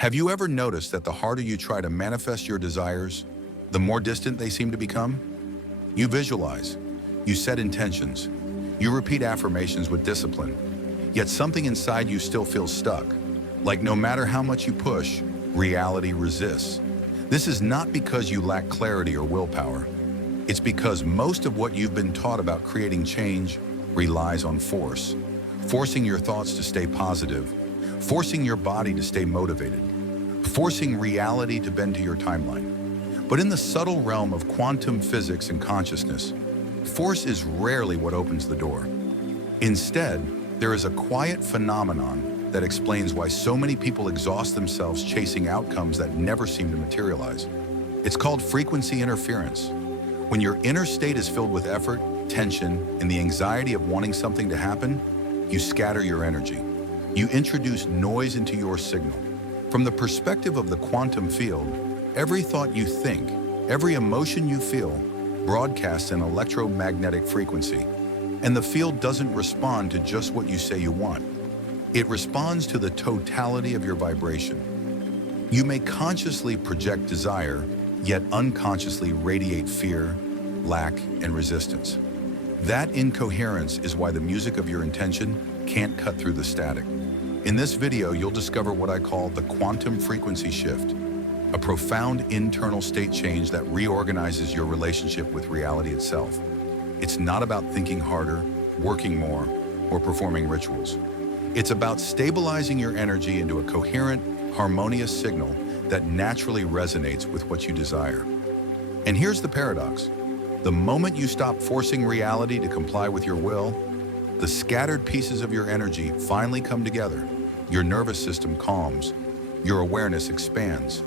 Have you ever noticed that the harder you try to manifest your desires, the more distant they seem to become? You visualize, you set intentions, you repeat affirmations with discipline, yet something inside you still feels stuck. Like no matter how much you push, reality resists. This is not because you lack clarity or willpower. It's because most of what you've been taught about creating change relies on force. Forcing your thoughts to stay positive, forcing your body to stay motivated, forcing reality to bend to your timeline. But in the subtle realm of quantum physics and consciousness, force is rarely what opens the door. Instead, there is a quiet phenomenon that explains why so many people exhaust themselves chasing outcomes that never seem to materialize. It's called frequency interference. When your inner state is filled with effort, tension, and the anxiety of wanting something to happen, you scatter your energy. You introduce noise into your signal. From the perspective of the quantum field, every thought you think, every emotion you feel, broadcasts an electromagnetic frequency. And the field doesn't respond to just what you say you want. It responds to the totality of your vibration. You may consciously project desire, yet unconsciously radiate fear, lack, and resistance. That incoherence is why the music of your intention can't cut through the static. In this video, you'll discover what I call the quantum frequency shift, a profound internal state change that reorganizes your relationship with reality itself. It's not about thinking harder, working more, or performing rituals. It's about stabilizing your energy into a coherent, harmonious signal that naturally resonates with what you desire. And here's the paradox. The moment you stop forcing reality to comply with your will, the scattered pieces of your energy finally come together. Your nervous system calms. Your awareness expands.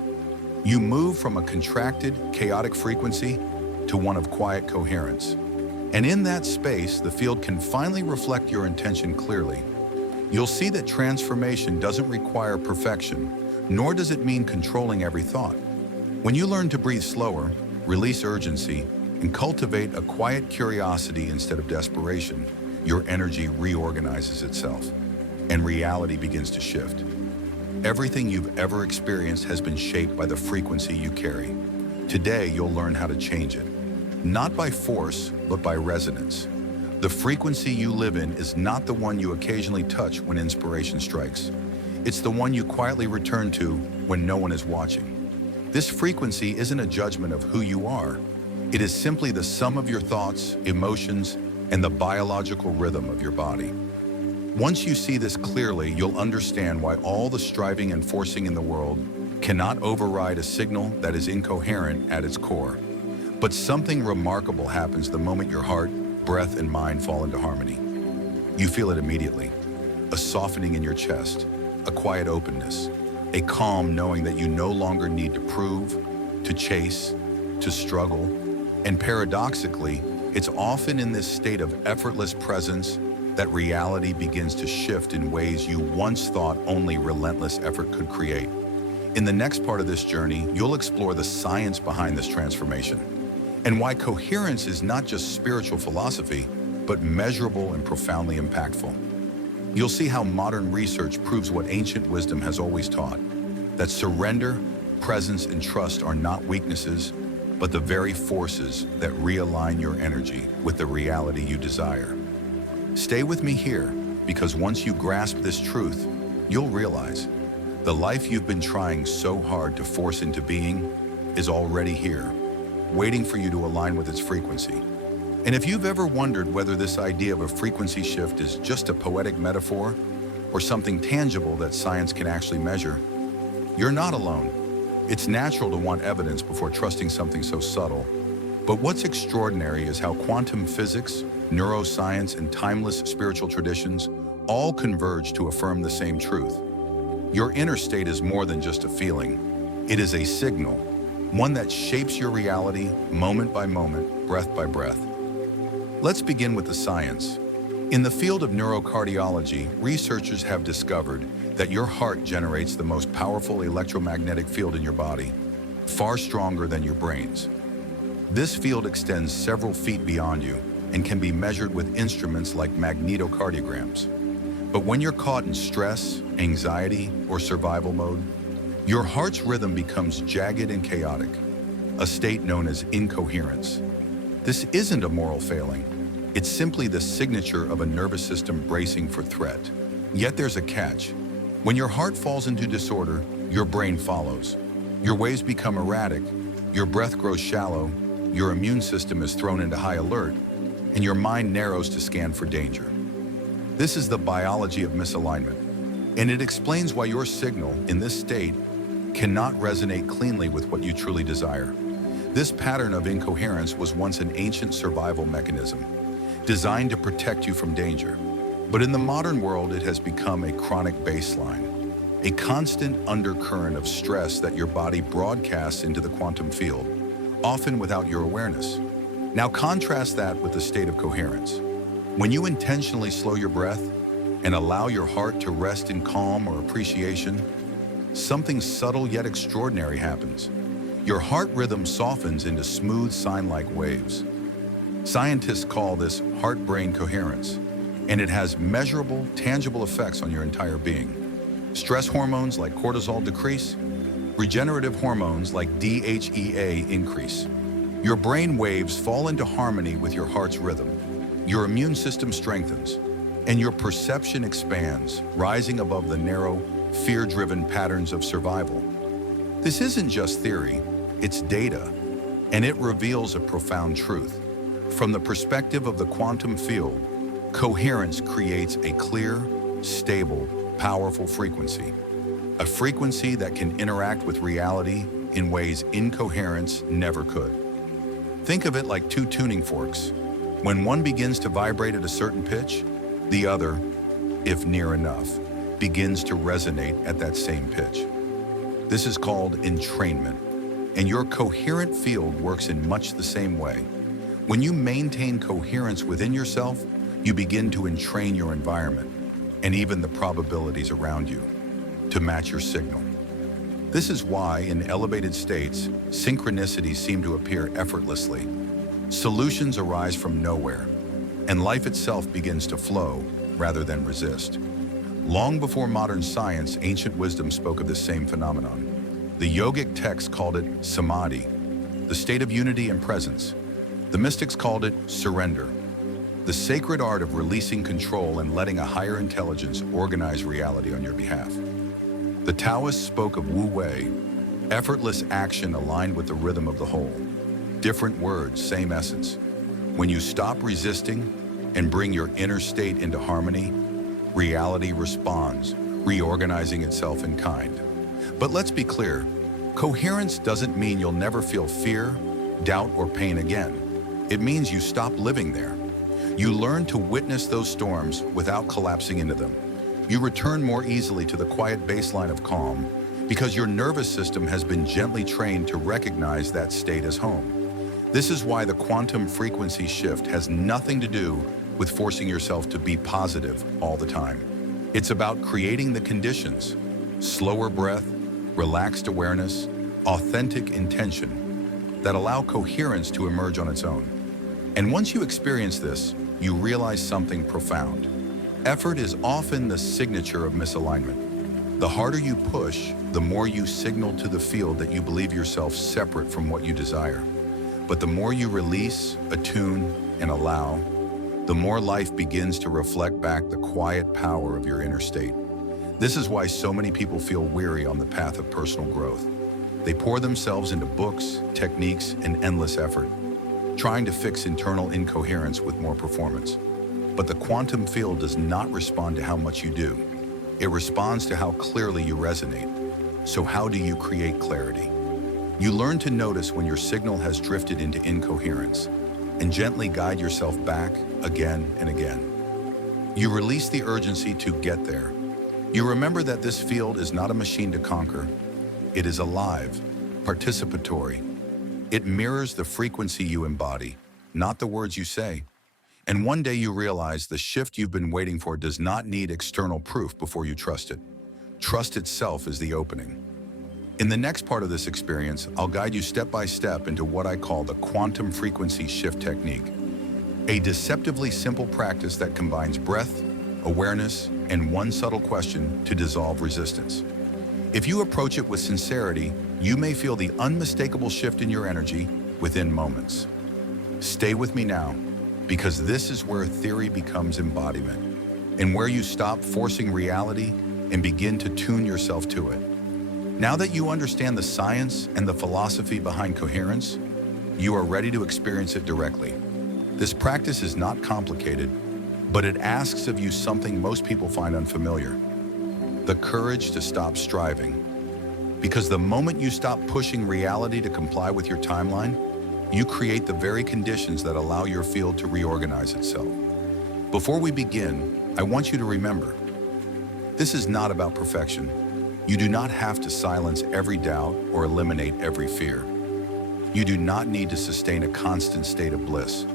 You move from a contracted, chaotic frequency to one of quiet coherence. And in that space, the field can finally reflect your intention clearly. You'll see that transformation doesn't require perfection, nor does it mean controlling every thought. When you learn to breathe slower, release urgency, and cultivate a quiet curiosity instead of desperation, your energy reorganizes itself, and reality begins to shift. Everything you've ever experienced has been shaped by the frequency you carry. Today, you'll learn how to change it. Not by force, but by resonance. The frequency you live in is not the one you occasionally touch when inspiration strikes. It's the one you quietly return to when no one is watching. This frequency isn't a judgment of who you are. It is simply the sum of your thoughts, emotions, and the biological rhythm of your body. Once you see this clearly, you'll understand why all the striving and forcing in the world cannot override a signal that is incoherent at its core. But something remarkable happens the moment your heart, breath, and mind fall into harmony. You feel it immediately. A softening in your chest, a quiet openness, a calm knowing that you no longer need to prove, to chase, to struggle. And paradoxically, it's often in this state of effortless presence that reality begins to shift in ways you once thought only relentless effort could create. In the next part of this journey, you'll explore the science behind this transformation and why coherence is not just spiritual philosophy, but measurable and profoundly impactful. You'll see how modern research proves what ancient wisdom has always taught, that surrender, presence, and trust are not weaknesses, but the very forces that realign your energy with the reality you desire. Stay with me here, because once you grasp this truth, you'll realize the life you've been trying so hard to force into being is already here, waiting for you to align with its frequency. And if you've ever wondered whether this idea of a frequency shift is just a poetic metaphor or something tangible that science can actually measure, you're not alone. It's natural to want evidence before trusting something so subtle. But what's extraordinary is how quantum physics, neuroscience, and timeless spiritual traditions all converge to affirm the same truth. Your inner state is more than just a feeling. It is a signal, one that shapes your reality moment by moment, breath by breath. Let's begin with the science. In the field of neurocardiology, researchers have discovered that your heart generates the most powerful electromagnetic field in your body, far stronger than your brain's. This field extends several feet beyond you and can be measured with instruments like magnetocardiograms. But when you're caught in stress, anxiety, or survival mode, Your heart's rhythm becomes jagged and chaotic, a state known as incoherence. This isn't a moral failing. It's simply the signature of a nervous system bracing for threat. Yet there's a catch. When your heart falls into disorder, your brain follows. Your waves become erratic, your breath grows shallow, your immune system is thrown into high alert, and your mind narrows to scan for danger. This is the biology of misalignment, and it explains why your signal in this state cannot resonate cleanly with what you truly desire. This pattern of incoherence was once an ancient survival mechanism, designed to protect you from danger. But in the modern world, it has become a chronic baseline, a constant undercurrent of stress that your body broadcasts into the quantum field, often without your awareness. Now contrast that with the state of coherence. When you intentionally slow your breath and allow your heart to rest in calm or appreciation, something subtle yet extraordinary happens. Your heart rhythm softens into smooth sine-like waves. Scientists call this heart-brain coherence, and it has measurable, tangible effects on your entire being. Stress hormones like cortisol decrease, regenerative hormones like DHEA increase. Your brain waves fall into harmony with your heart's rhythm. Your immune system strengthens, and your perception expands, rising above the narrow, fear-driven patterns of survival. This isn't just theory, it's data, and it reveals a profound truth. From the perspective of the quantum field, coherence creates a clear, stable, powerful frequency. A frequency that can interact with reality in ways incoherence never could. Think of it like two tuning forks. When one begins to vibrate at a certain pitch, the other, if near enough, begins to resonate at that same pitch. This is called entrainment, and your coherent field works in much the same way. When you maintain coherence within yourself, you begin to entrain your environment and even the probabilities around you to match your signal. This is why, in elevated states, synchronicities seem to appear effortlessly. Solutions arise from nowhere, and life itself begins to flow rather than resist. Long before modern science, ancient wisdom spoke of the same phenomenon. The yogic texts called it samadhi, the state of unity and presence. The mystics called it surrender, the sacred art of releasing control and letting a higher intelligence organize reality on your behalf. The Taoists spoke of wu wei, effortless action aligned with the rhythm of the whole. Different words, same essence. When you stop resisting and bring your inner state into harmony, reality responds, reorganizing itself in kind. But let's be clear, coherence doesn't mean you'll never feel fear, doubt, or pain again. It means you stop living there. You learn to witness those storms without collapsing into them. You return more easily to the quiet baseline of calm because your nervous system has been gently trained to recognize that state as home. This is why the quantum frequency shift has nothing to do with forcing yourself to be positive all the time. It's about creating the conditions: slower breath, relaxed awareness, authentic intention that allow coherence to emerge on its own. And once you experience this, you realize something profound. Effort is often the signature of misalignment. The harder you push, the more you signal to the field that you believe yourself separate from what you desire. But the more you release, attune, and allow, the more life begins to reflect back the quiet power of your inner state. This is why so many people feel weary on the path of personal growth. They pour themselves into books, techniques, and endless effort, trying to fix internal incoherence with more performance. But the quantum field does not respond to how much you do. It responds to how clearly you resonate. So how do you create clarity? You learn to notice when your signal has drifted into incoherence and gently guide yourself back again and again. You release the urgency to get there. You remember that this field is not a machine to conquer. It is alive, participatory. It mirrors the frequency you embody, not the words you say. And one day you realize the shift you've been waiting for does not need external proof before you trust it. Trust itself is the opening. In the next part of this experience, I'll guide you step by step into what I call the quantum frequency shift technique, a deceptively simple practice that combines breath, awareness, and one subtle question to dissolve resistance. If you approach it with sincerity, you may feel the unmistakable shift in your energy within moments. Stay with me now, because this is where theory becomes embodiment, and where you stop forcing reality and begin to tune yourself to it. Now that you understand the science and the philosophy behind coherence, you are ready to experience it directly. This practice is not complicated, but it asks of you something most people find unfamiliar: the courage to stop striving. Because the moment you stop pushing reality to comply with your timeline, you create the very conditions that allow your field to reorganize itself. Before we begin, I want you to remember, this is not about perfection. You do not have to silence every doubt or eliminate every fear. You do not need to sustain a constant state of bliss.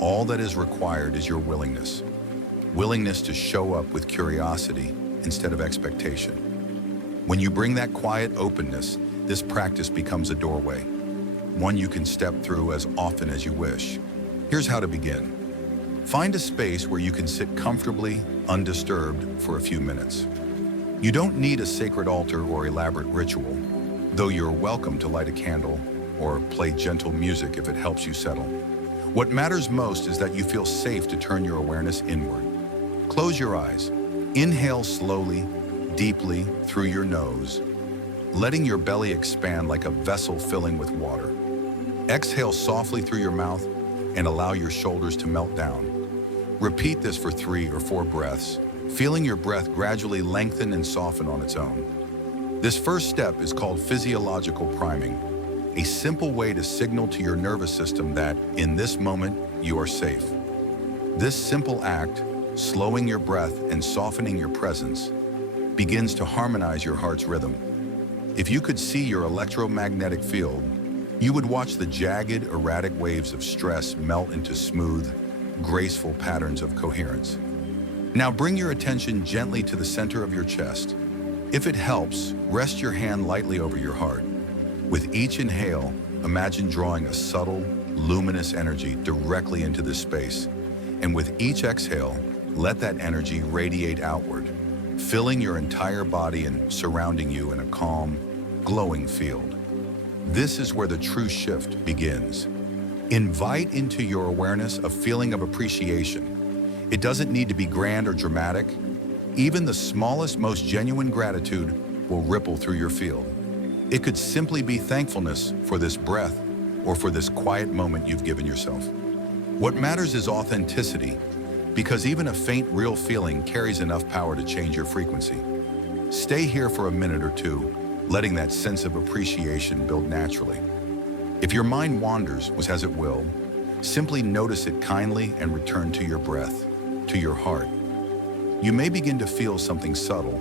All that is required is your willingness. Willingness to show up with curiosity instead of expectation. When you bring that quiet openness, this practice becomes a doorway, one you can step through as often as you wish. Here's how to begin. Find a space where you can sit comfortably, undisturbed for a few minutes. You don't need a sacred altar or elaborate ritual, though you're welcome to light a candle or play gentle music if it helps you settle. What matters most is that you feel safe to turn your awareness inward. Close your eyes. Inhale slowly, deeply through your nose, letting your belly expand like a vessel filling with water. Exhale softly through your mouth and allow your shoulders to melt down. Repeat this for 3 or 4 breaths, feeling your breath gradually lengthen and soften on its own. This first step is called physiological priming, a simple way to signal to your nervous system that, in this moment, you are safe. This simple act, slowing your breath and softening your presence, begins to harmonize your heart's rhythm. If you could see your electromagnetic field, you would watch the jagged, erratic waves of stress melt into smooth, graceful patterns of coherence. Now bring your attention gently to the center of your chest. If it helps, rest your hand lightly over your heart. With each inhale, imagine drawing a subtle, luminous energy directly into this space. And with each exhale, let that energy radiate outward, filling your entire body and surrounding you in a calm, glowing field. This is where the true shift begins. Invite into your awareness a feeling of appreciation. It doesn't need to be grand or dramatic. Even the smallest, most genuine gratitude will ripple through your field. It could simply be thankfulness for this breath or for this quiet moment you've given yourself. What matters is authenticity, because even a faint, real feeling carries enough power to change your frequency. Stay here for a minute or two, letting that sense of appreciation build naturally. If your mind wanders, as it will, simply notice it kindly and return to your breath, to your heart. You may begin to feel something subtle,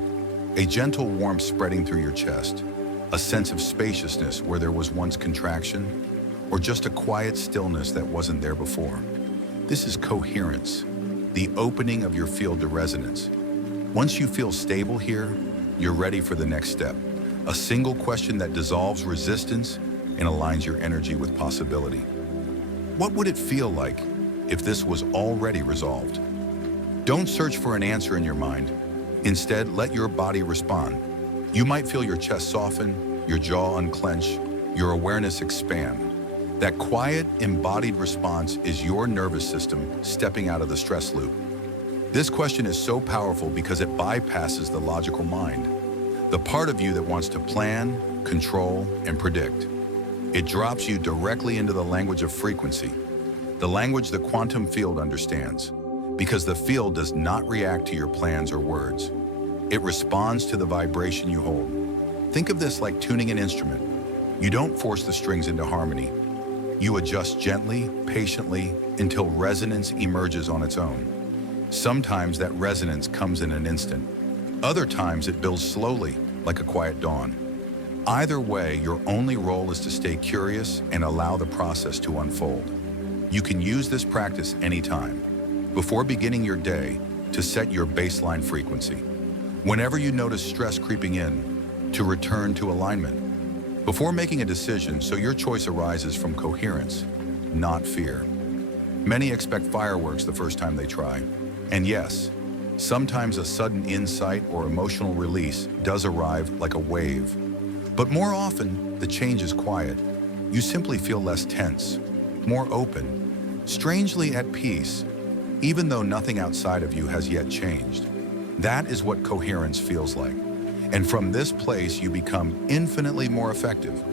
a gentle warmth spreading through your chest, a sense of spaciousness where there was once contraction, or just a quiet stillness that wasn't there before. This is coherence, the opening of your field to resonance. Once you feel stable here, you're ready for the next step, a single question that dissolves resistance and aligns your energy with possibility. What would it feel like if this was already resolved? Don't search for an answer in your mind. Instead, let your body respond. You might feel your chest soften, your jaw unclench, your awareness expand. That quiet, embodied response is your nervous system stepping out of the stress loop. This question is so powerful because it bypasses the logical mind, the part of you that wants to plan, control, and predict. It drops you directly into the language of frequency, the language the quantum field understands, because the field does not react to your plans or words. It responds to the vibration you hold. Think of this like tuning an instrument. You don't force the strings into harmony. You adjust gently, patiently, until resonance emerges on its own. Sometimes that resonance comes in an instant. Other times it builds slowly, like a quiet dawn. Either way, your only role is to stay curious and allow the process to unfold. You can use this practice anytime, before beginning your day, to set your baseline frequency. Whenever you notice stress creeping in, to return to alignment. Before making a decision, so your choice arises from coherence, not fear. Many expect fireworks the first time they try. And yes, Sometimes a sudden insight or emotional release does arrive like a wave. But more often, the change is quiet. You simply feel less tense, more open, strangely at peace, even though nothing outside of you has yet changed. That is what coherence feels like. And from this place, you become infinitely more effective.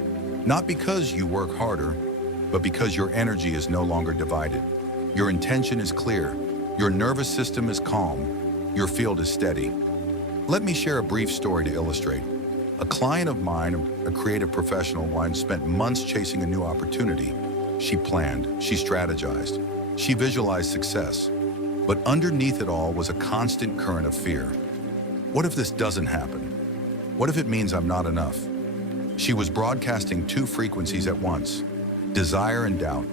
Not because you work harder, but because your energy is no longer divided. Your intention is clear. Your nervous system is calm. Your field is steady. Let me share a brief story to illustrate. A client of mine, a creative professional once, spent months chasing a new opportunity. She planned, she strategized, she visualized success. But underneath it all was a constant current of fear. What if this doesn't happen? What if it means I'm not enough? She was broadcasting two frequencies at once, desire and doubt,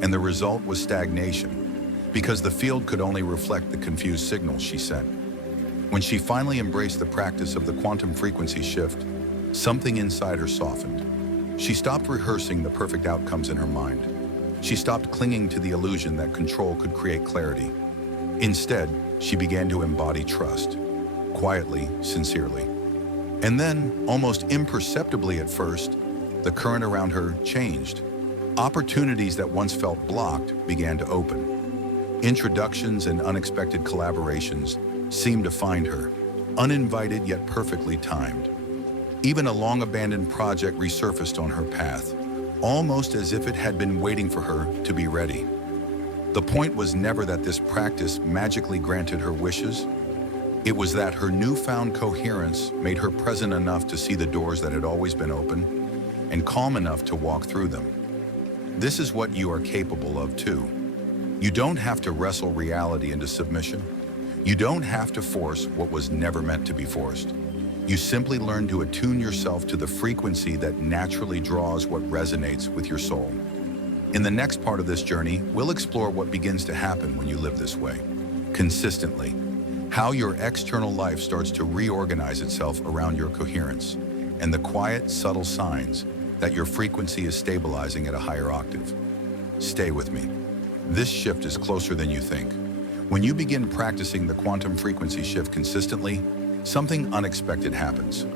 and the result was stagnation, because the field could only reflect the confused signals she sent. When she finally embraced the practice of the quantum frequency shift, something inside her softened. She stopped rehearsing the perfect outcomes in her mind. She stopped clinging to the illusion that control could create clarity. Instead, she began to embody trust, quietly, sincerely. And then, almost imperceptibly at first, the current around her changed. Opportunities that once felt blocked began to open. Introductions and unexpected collaborations seemed to find her, uninvited yet perfectly timed. Even a long-abandoned project resurfaced on her path, almost as if it had been waiting for her to be ready. The point was never that this practice magically granted her wishes. It was that her newfound coherence made her present enough to see the doors that had always been open and calm enough to walk through them. This is what you are capable of too. You don't have to wrestle reality into submission. You don't have to force what was never meant to be forced. You simply learn to attune yourself to the frequency that naturally draws what resonates with your soul. In the next part of this journey, we'll explore what begins to happen when you live this way, consistently, how your external life starts to reorganize itself around your coherence, and the quiet, subtle signs that your frequency is stabilizing at a higher octave. Stay with me. This shift is closer than you think. When you begin practicing the quantum frequency shift consistently, something unexpected happens.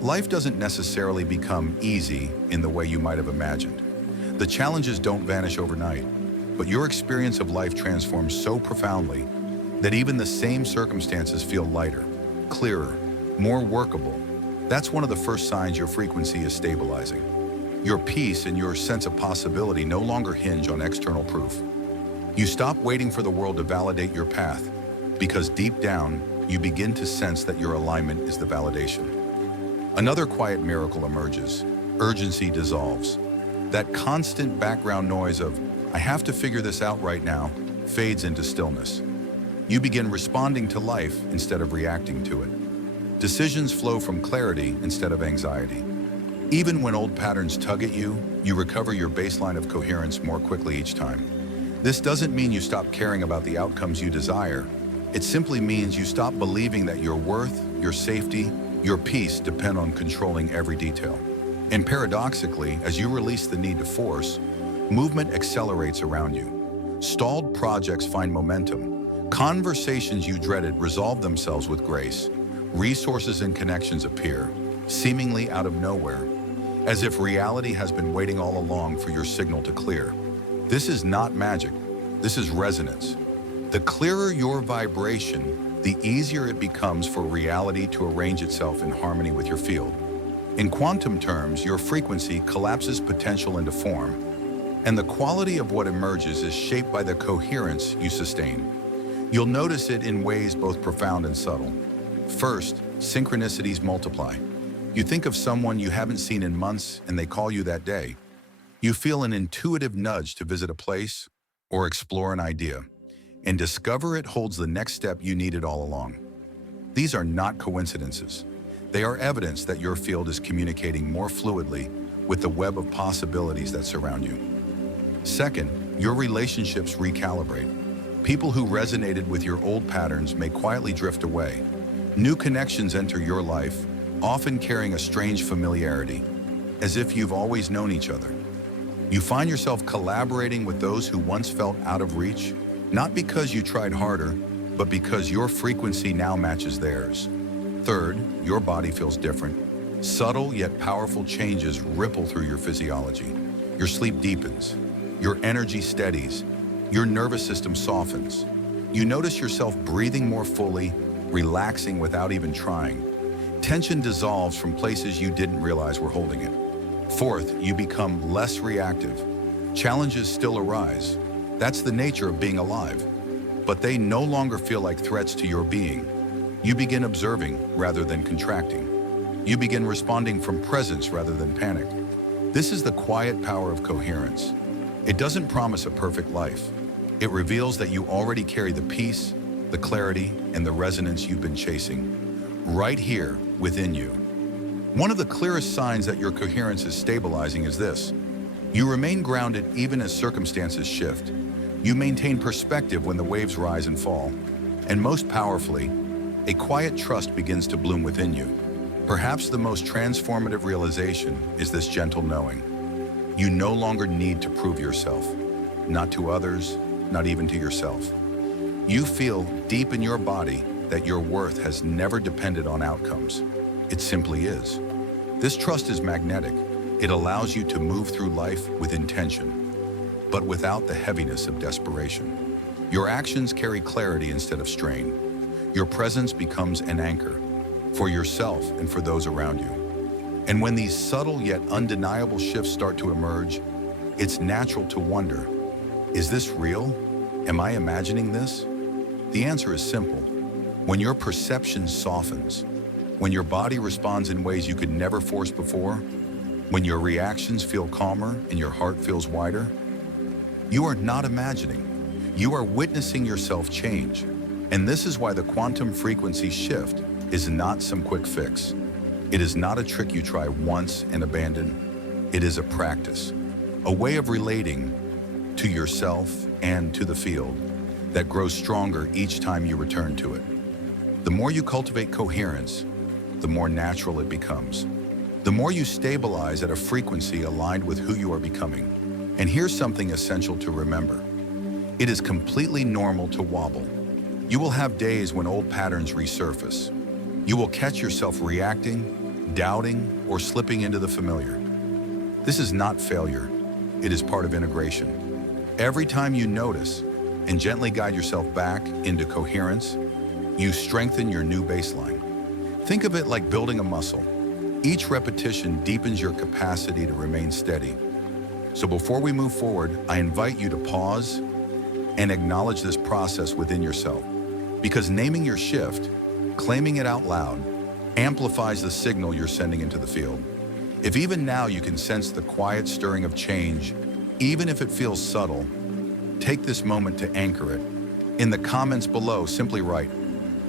Life doesn't necessarily become easy in the way you might have imagined. The challenges don't vanish overnight, but your experience of life transforms so profoundly that even the same circumstances feel lighter, clearer, more workable. That's one of the first signs your frequency is stabilizing. Your peace and your sense of possibility no longer hinge on external proof. You stop waiting for the world to validate your path, because deep down, you begin to sense that your alignment is the validation. Another quiet miracle emerges. Urgency dissolves. That constant background noise of, I have to figure this out right now, fades into stillness. You begin responding to life instead of reacting to it. Decisions flow from clarity instead of anxiety. Even when old patterns tug at you, you recover your baseline of coherence more quickly each time. This doesn't mean you stop caring about the outcomes you desire. It simply means you stop believing that your worth, your safety, your peace depend on controlling every detail. And paradoxically, as you release the need to force, movement accelerates around you. Stalled projects find momentum. Conversations you dreaded resolve themselves with grace. Resources and connections appear, seemingly out of nowhere, as if reality has been waiting all along for your signal to clear. This is not magic. This is resonance. The clearer your vibration, the easier it becomes for reality to arrange itself in harmony with your field. In quantum terms, your frequency collapses potential into form, and the quality of what emerges is shaped by the coherence you sustain. You'll notice it in ways both profound and subtle. First, synchronicities multiply. You think of someone you haven't seen in months and they call you that day. You feel an intuitive nudge to visit a place or explore an idea, and discover it holds the next step you needed all along. These are not coincidences. They are evidence that your field is communicating more fluidly with the web of possibilities that surround you. Second, your relationships recalibrate. People who resonated with your old patterns may quietly drift away. New connections enter your life, often carrying a strange familiarity, as if you've always known each other. You find yourself collaborating with those who once felt out of reach, not because you tried harder, but because your frequency now matches theirs. Third, your body feels different. Subtle yet powerful changes ripple through your physiology. Your sleep deepens. Your energy steadies. Your nervous system softens. You notice yourself breathing more fully, relaxing without even trying. Tension dissolves from places you didn't realize were holding it. Fourth, you become less reactive. Challenges still arise. That's the nature of being alive. But they no longer feel like threats to your being. You begin observing rather than contracting. You begin responding from presence rather than panic. This is the quiet power of coherence. It doesn't promise a perfect life. It reveals that you already carry the peace, the clarity, and the resonance you've been chasing, right here within you. One of the clearest signs that your coherence is stabilizing is this. You remain grounded even as circumstances shift. You maintain perspective when the waves rise and fall. And most powerfully, a quiet trust begins to bloom within you. Perhaps the most transformative realization is this gentle knowing. You no longer need to prove yourself, not to others, not even to yourself. You feel deep in your body that your worth has never depended on outcomes. It simply is. This trust is magnetic. It allows you to move through life with intention, but without the heaviness of desperation. Your actions carry clarity instead of strain. Your presence becomes an anchor for yourself and for those around you. And when these subtle yet undeniable shifts start to emerge, it's natural to wonder, is this real? Am I imagining this? The answer is simple. When your perception softens, when your body responds in ways you could never force before, when your reactions feel calmer and your heart feels wider, you are not imagining. You are witnessing yourself change. And this is why the quantum frequency shift is not some quick fix. It is not a trick you try once and abandon. It is a practice, a way of relating to yourself and to the field that grows stronger each time you return to it. The more you cultivate coherence, the more natural it becomes. The more you stabilize at a frequency aligned with who you are becoming. And here's something essential to remember. It is completely normal to wobble. You will have days when old patterns resurface. You will catch yourself reacting, doubting, or slipping into the familiar. This is not failure. It is part of integration. Every time you notice and gently guide yourself back into coherence, you strengthen your new baseline. Think of it like building a muscle. Each repetition deepens your capacity to remain steady. So before we move forward, I invite you to pause and acknowledge this process within yourself. Because naming your shift, claiming it out loud, amplifies the signal you're sending into the field. If even now you can sense the quiet stirring of change, even if it feels subtle, take this moment to anchor it. In the comments below, simply write,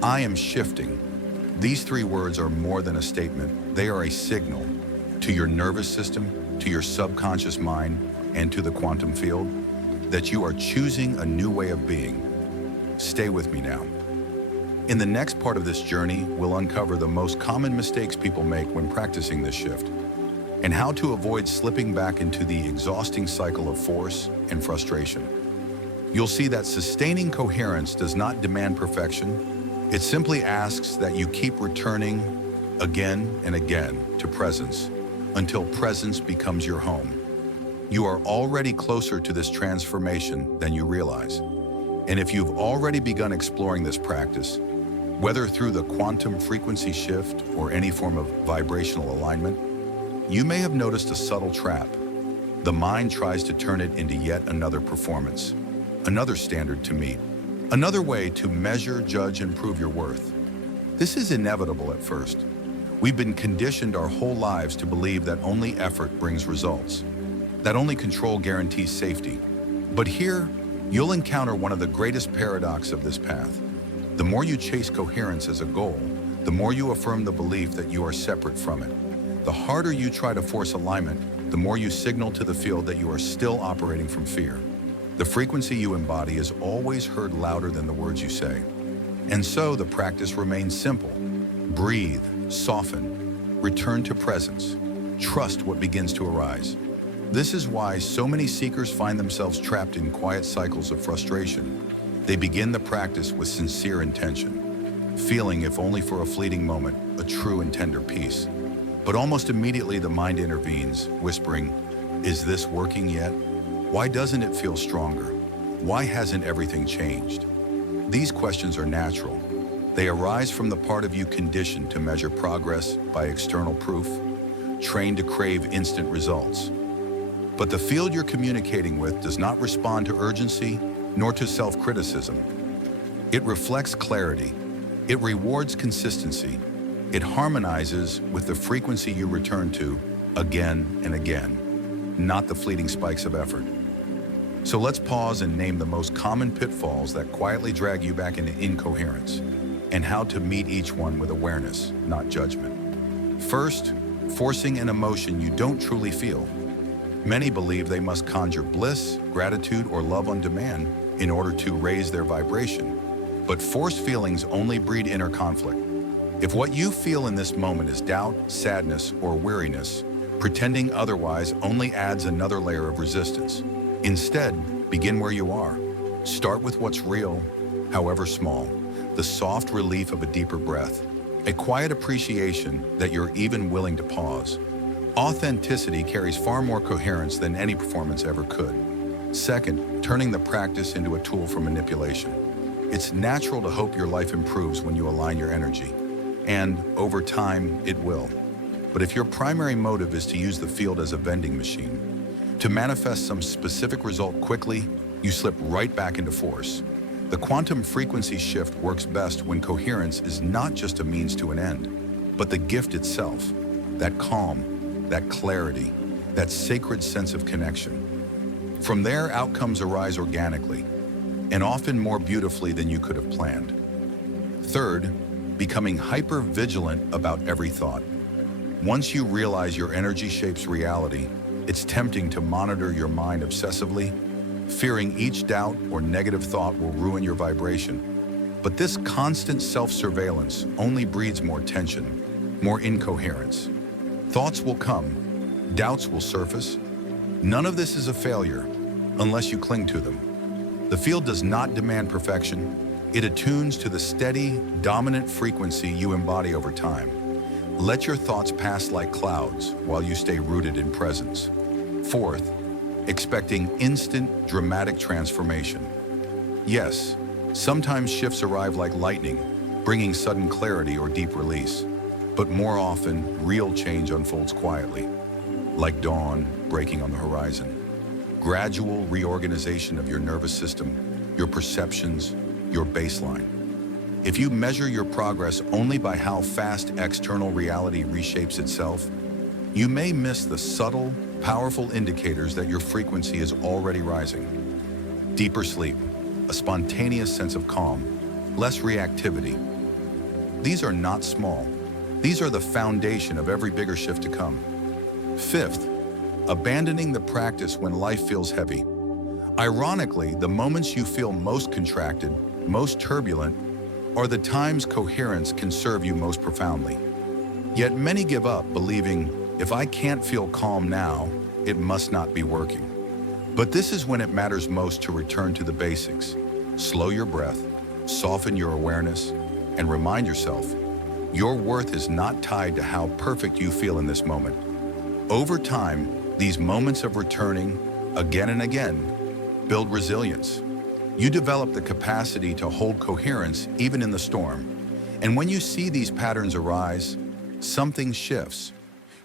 "I am shifting." These three words are more than a statement. They are a signal to your nervous system, to your subconscious mind, and to the quantum field that you are choosing a new way of being. Stay with me now. In the next part of this journey, we'll uncover the most common mistakes people make when practicing this shift, and how to avoid slipping back into the exhausting cycle of force and frustration. You'll see that sustaining coherence does not demand perfection. It simply asks that you keep returning again and again to presence until presence becomes your home. You are already closer to this transformation than you realize. And if you've already begun exploring this practice, whether through the quantum frequency shift or any form of vibrational alignment, you may have noticed a subtle trap. The mind tries to turn it into yet another performance, another standard to meet, another way to measure, judge, and prove your worth. This is inevitable at first. We've been conditioned our whole lives to believe that only effort brings results, that only control guarantees safety. But here, you'll encounter one of the greatest paradoxes of this path. The more you chase coherence as a goal, the more you affirm the belief that you are separate from it. The harder you try to force alignment, the more you signal to the field that you are still operating from fear. The frequency you embody is always heard louder than the words you say. And so the practice remains simple. Breathe, soften, return to presence. Trust what begins to arise. This is why so many seekers find themselves trapped in quiet cycles of frustration. They begin the practice with sincere intention, feeling, if only for a fleeting moment, a true and tender peace. But almost immediately the mind intervenes, whispering, "Is this working yet? Why doesn't it feel stronger? Why hasn't everything changed?" These questions are natural. They arise from the part of you conditioned to measure progress by external proof, trained to crave instant results. But the field you're communicating with does not respond to urgency nor to self-criticism. It reflects clarity. It rewards consistency. It harmonizes with the frequency you return to again and again, not the fleeting spikes of effort. So let's pause and name the most common pitfalls that quietly drag you back into incoherence, and how to meet each one with awareness, not judgment. First, forcing an emotion you don't truly feel. Many believe they must conjure bliss, gratitude, or love on demand in order to raise their vibration. But forced feelings only breed inner conflict. If what you feel in this moment is doubt, sadness, or weariness, pretending otherwise only adds another layer of resistance. Instead, begin where you are. Start with what's real, however small, the soft relief of a deeper breath, a quiet appreciation that you're even willing to pause. Authenticity carries far more coherence than any performance ever could. Second, turning the practice into a tool for manipulation. It's natural to hope your life improves when you align your energy, and over time, it will. But if your primary motive is to use the field as a vending machine, to manifest some specific result quickly, you slip right back into force. The quantum frequency shift works best when coherence is not just a means to an end, but the gift itself, that calm, that clarity, that sacred sense of connection. From there, outcomes arise organically, and often more beautifully than you could have planned. Third, becoming hyper-vigilant about every thought. Once you realize your energy shapes reality, it's tempting to monitor your mind obsessively, fearing each doubt or negative thought will ruin your vibration. But this constant self-surveillance only breeds more tension, more incoherence. Thoughts will come, doubts will surface. None of this is a failure unless you cling to them. The field does not demand perfection. It attunes to the steady, dominant frequency you embody over time. Let your thoughts pass like clouds while you stay rooted in presence. Fourth, expecting instant, dramatic transformation. Yes, sometimes shifts arrive like lightning, bringing sudden clarity or deep release. But more often, real change unfolds quietly, like dawn breaking on the horizon. Gradual reorganization of your nervous system, your perceptions, your baseline. If you measure your progress only by how fast external reality reshapes itself, you may miss the subtle, powerful indicators that your frequency is already rising. Deeper sleep, a spontaneous sense of calm, less reactivity. These are not small. These are the foundation of every bigger shift to come. Fifth, abandoning the practice when life feels heavy. Ironically, the moments you feel most contracted, most turbulent, are the times coherence can serve you most profoundly. Yet many give up, believing, if I can't feel calm now, it must not be working. But this is when it matters most to return to the basics. Slow your breath, soften your awareness, and remind yourself, your worth is not tied to how perfect you feel in this moment. Over time, these moments of returning, again and again, build resilience. You develop the capacity to hold coherence even in the storm. And when you see these patterns arise, something shifts.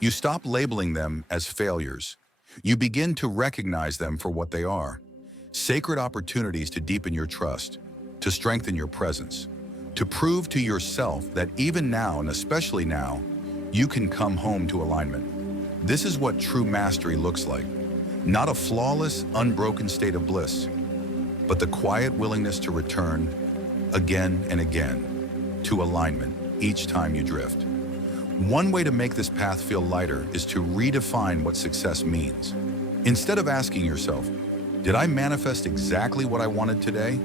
You stop labeling them as failures. You begin to recognize them for what they are. Sacred opportunities to deepen your trust, to strengthen your presence, to prove to yourself that even now, and especially now, you can come home to alignment. This is what true mastery looks like. Not a flawless, unbroken state of bliss, but the quiet willingness to return again and again to alignment each time you drift. One way to make this path feel lighter is to redefine what success means. Instead of asking yourself, did I manifest exactly what I wanted today?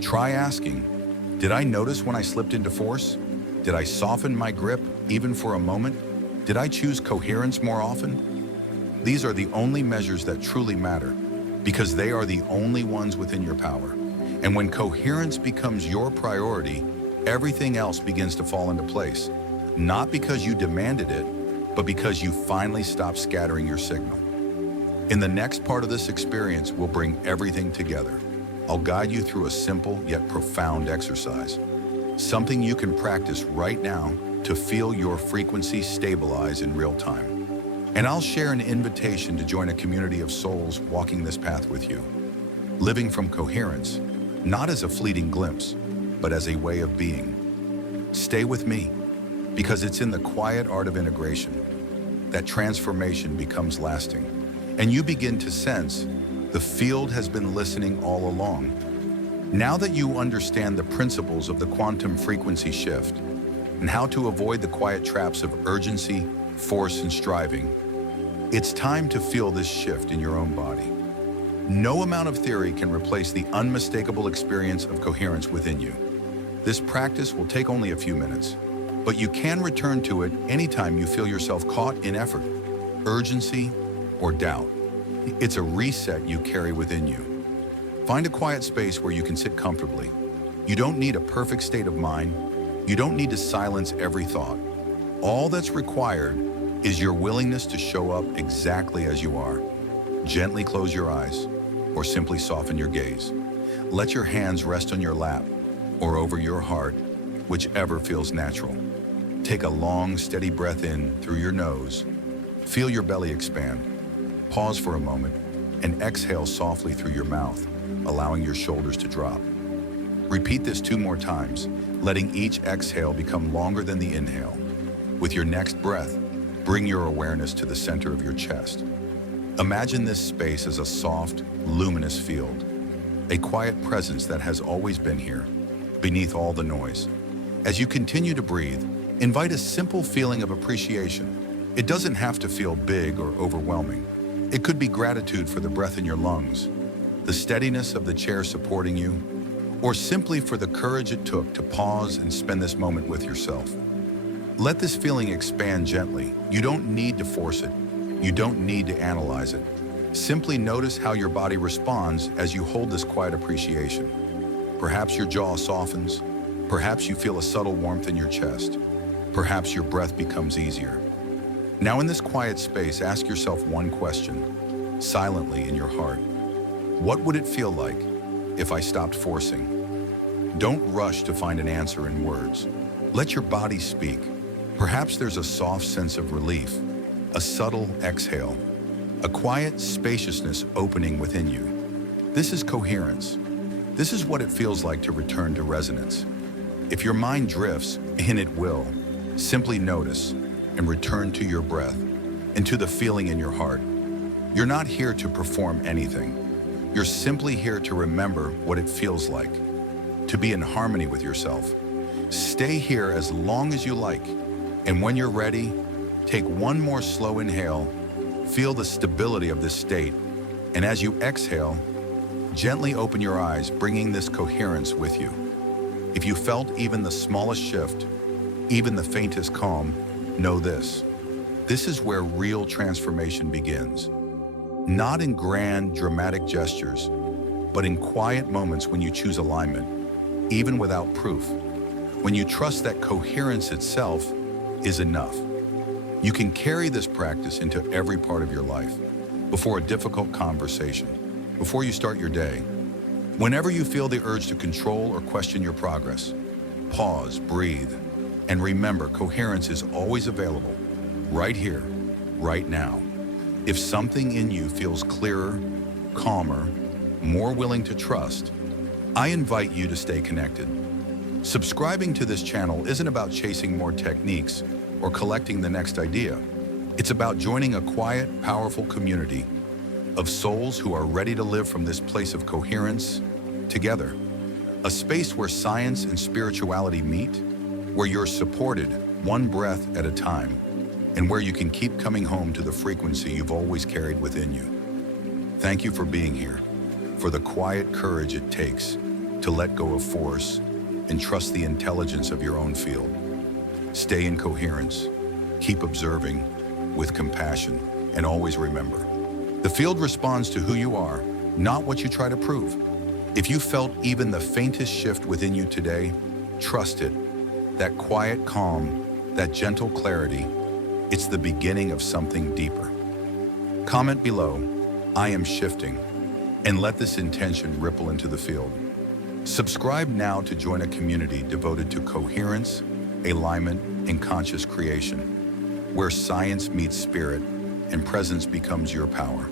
Try asking, did I notice when I slipped into force? Did I soften my grip even for a moment? Did I choose coherence more often? These are the only measures that truly matter, because they are the only ones within your power. And when coherence becomes your priority, everything else begins to fall into place. Not because you demanded it, but because you finally stopped scattering your signal. In the next part of this experience, we'll bring everything together. I'll guide you through a simple yet profound exercise, something you can practice right now to feel your frequency stabilize in real time. And I'll share an invitation to join a community of souls walking this path with you, living from coherence, not as a fleeting glimpse, but as a way of being. Stay with me, because it's in the quiet art of integration that transformation becomes lasting, and you begin to sense the field has been listening all along. Now that you understand the principles of the quantum frequency shift and how to avoid the quiet traps of urgency, force, and striving, it's time to feel this shift in your own body. No amount of theory can replace the unmistakable experience of coherence within you. This practice will take only a few minutes, but you can return to it anytime you feel yourself caught in effort, urgency, or doubt. It's a reset you carry within you. Find a quiet space where you can sit comfortably. You don't need a perfect state of mind. You don't need to silence every thought. All that's required is your willingness to show up exactly as you are. Gently close your eyes, or simply soften your gaze. Let your hands rest on your lap or over your heart, whichever feels natural. Take a long, steady breath in through your nose. Feel your belly expand. Pause for a moment and exhale softly through your mouth, allowing your shoulders to drop. Repeat this 2 more times, letting each exhale become longer than the inhale. With your next breath, bring your awareness to the center of your chest. Imagine this space as a soft, luminous field, a quiet presence that has always been here, beneath all the noise. As you continue to breathe, invite a simple feeling of appreciation. It doesn't have to feel big or overwhelming. It could be gratitude for the breath in your lungs, the steadiness of the chair supporting you, or simply for the courage it took to pause and spend this moment with yourself. Let this feeling expand gently. You don't need to force it. You don't need to analyze it. Simply notice how your body responds as you hold this quiet appreciation. Perhaps your jaw softens. Perhaps you feel a subtle warmth in your chest. Perhaps your breath becomes easier. Now in this quiet space, ask yourself one question, silently in your heart. What would it feel like if I stopped forcing? Don't rush to find an answer in words. Let your body speak. Perhaps there's a soft sense of relief, a subtle exhale, a quiet spaciousness opening within you. This is coherence. This is what it feels like to return to resonance. If your mind drifts, and it will, simply notice and return to your breath and to the feeling in your heart. You're not here to perform anything. You're simply here to remember what it feels like, to be in harmony with yourself. Stay here as long as you like. And when you're ready, take one more slow inhale, feel the stability of this state, and as you exhale, gently open your eyes, bringing this coherence with you. If you felt even the smallest shift, even the faintest calm, know this. This is where real transformation begins. Not in grand, dramatic gestures, but in quiet moments when you choose alignment, even without proof. When you trust that coherence itself is enough. You can carry this practice into every part of your life, before a difficult conversation, before you start your day. Whenever you feel the urge to control or question your progress, pause, breathe, and remember coherence is always available, right here, right now. If something in you feels clearer, calmer, more willing to trust, I invite you to stay connected. Subscribing to this channel isn't about chasing more techniques or collecting the next idea. It's about joining a quiet, powerful community of souls who are ready to live from this place of coherence together. A space where science and spirituality meet, where you're supported one breath at a time, and where you can keep coming home to the frequency you've always carried within you. Thank you for being here, for the quiet courage it takes to let go of force and trust the intelligence of your own field. Stay in coherence, keep observing with compassion, and always remember, the field responds to who you are, not what you try to prove. If you felt even the faintest shift within you today, trust it. That quiet calm, that gentle clarity, it's the beginning of something deeper. Comment below, "I am shifting," and let this intention ripple into the field. Subscribe now to join a community devoted to coherence, alignment, and conscious creation, where science meets spirit and presence becomes your power.